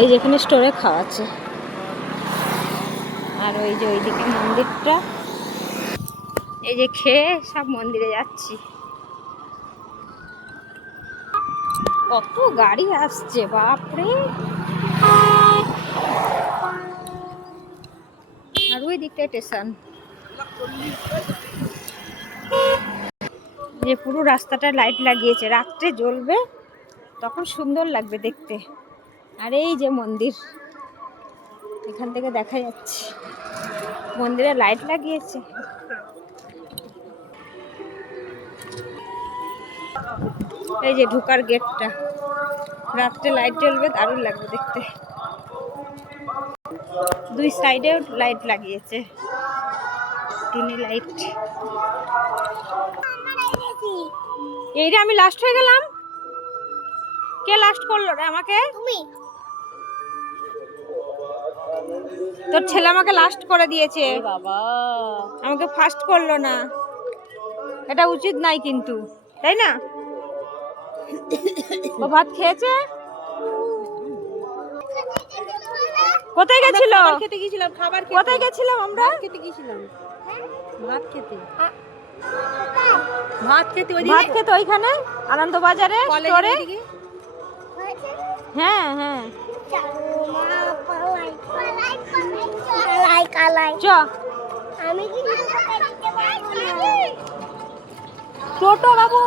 এই যে এখানে স্টোরে খাওয়াচ্ছে, আর ওই যে ওইদিকে মন্দিরটা, এই যে খেয়ে সব মন্দিরে যাচ্ছি। কত গাড়ি আসছে বাপরে। আর ওই দিকটা স্টেশন, যে পুরো রাস্তাটা লাইট লাগিয়েছে, রাত্রে জ্বলবে তখন সুন্দর লাগবে দেখতে। আর এই যে মন্দির, এখান থেকে দেখা যাচ্ছে মন্দিরে লাইট লাগিয়েছে। এই যে ঢোকার গেটটা, রাত্রে লাইট জ্বলবে, দারুণ লাগবে দেখতে। দুই সাইডে লাইট লাগিয়েছে, তিনই লাইট। এইটা আমি লাস্ট হয়ে গেলাম। কে লাস্ট করলো রে আমাকে? তুমি। তোর ছেলে আমাকে লাস্ট করে দিয়েছে বাবা, আমাকে ফার্স্ট করলো না। এটা উচিত নাই কিন্তু, তাই না? ও ভাত খেয়েছে? কোথায় গেছিল? খেতে গিয়েছিলাম, খাবার খেতে। কোথায় গেছিলাম আমরা? খেতে গিয়েছিলাম, ভাত খেতে। ভাত খেতে ওইখানে আনন্দবাজারে স্টোরে। হ্যাঁ হ্যাঁ, টোটো বাবু।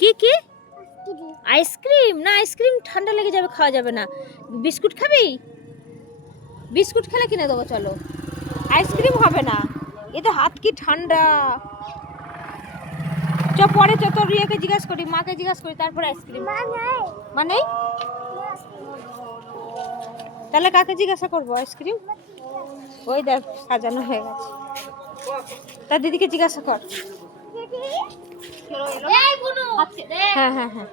কি কি আইসক্রিম? না, আইসক্রিম ঠান্ডা লেগে যাবে, খাওয়া যাবে না। বিস্কুট খাবি? বিস্কুট খেলে কিনে দেবো, চলো। আইসক্রিম হবে না, এতে হাত কি ঠান্ডা। চ পরে, চ তোর ইয়েকে জিজ্ঞাসা করি, মাকে জিজ্ঞাসা করি, তারপরে আইসক্রিম। মানে তাহলে কাকে জিজ্ঞাসা করবো আইসক্রিম? ওই দেখ সাজানো হয়ে গেছে, তার দিদিকে জিজ্ঞাসা কর। হ্যাঁ হ্যাঁ হ্যাঁ,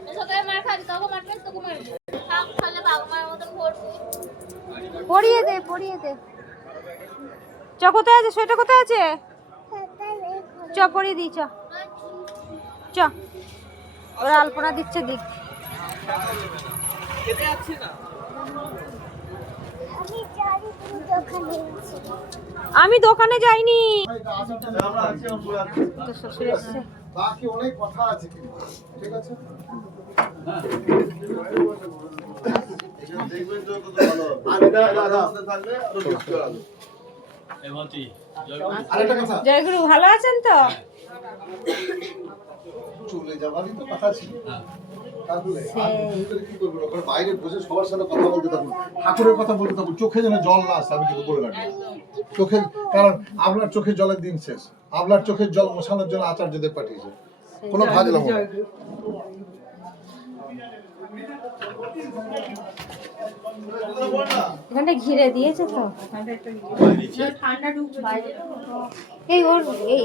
পড়িয়ে দে পড়িয়ে দে। চ কোথায় আছে সেটা? কোথায় আছে? চ পড়িয়ে দিই, চ চ। ওরা আলপনা দিচ্ছে, দিক। আমি দোকানে যাইনি, তো শ্বশুর এসছে। বাকি অনেক কথা আছে, ঠিক আছে? জয়গুরু, ভালো আছেন তো? চলে যাবারই তো কথা ছিল, বাইরে বসে সবার সাথে কথা বলতে থাকুন, ঠাকুরের কথা বলতে থাকুন, চোখে যেন জল না আসে। আমি কিন্তু বলে রাখি চোখে, কারণ আপনার চোখে জলের দিন শেষ। আপনার চোখের জল মোছানোর জন্য আচার্যদের পাঠিয়েছে, কোনো ভাজ লাগবে না। এখানে ঘিরে দিয়েছে তো, এই ওর এই